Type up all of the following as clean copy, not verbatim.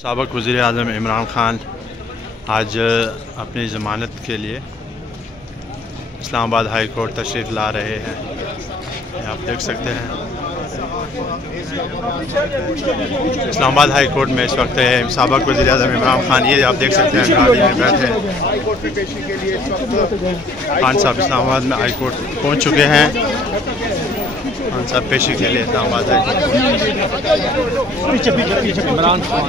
साबिक़ वज़ीर-ए-आज़म इमरान ख़ान आज अपनी ज़मानत के लिए इस्लामाबाद हाई कोर्ट तशरीफ़ ला रहे हैं। आप देख सकते हैं इस्लामाबाद हाई कोर्ट में इस वक्त साबिक़ वज़ीर-ए-आज़म इमरान ख़ान, ये आप देख सकते हैं गाड़ी में बैठे हैं। खान साहब इस्लामाबाद में हाई कोर्ट पहुँच चुके हैं। खान साहब पेशी के लिए इस्लामाबाद हाई कोर्ट। इमरान खान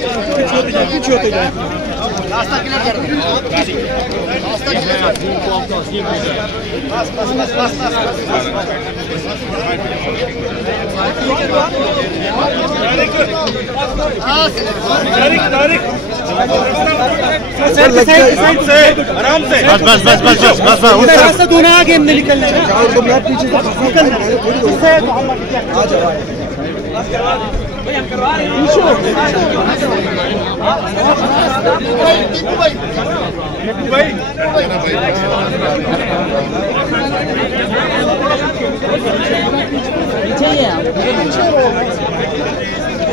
आराम से बस आगे निकलना है।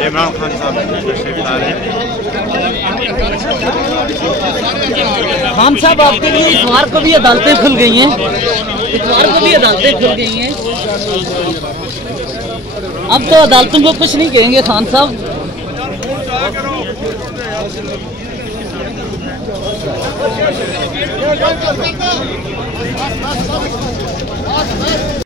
इमरान खान साहब खान साहब, आपके लिए इतवार को भी अदालतें खुल गई हैं। अब तो अदालतों को कुछ नहीं कहेंगे खान साहब।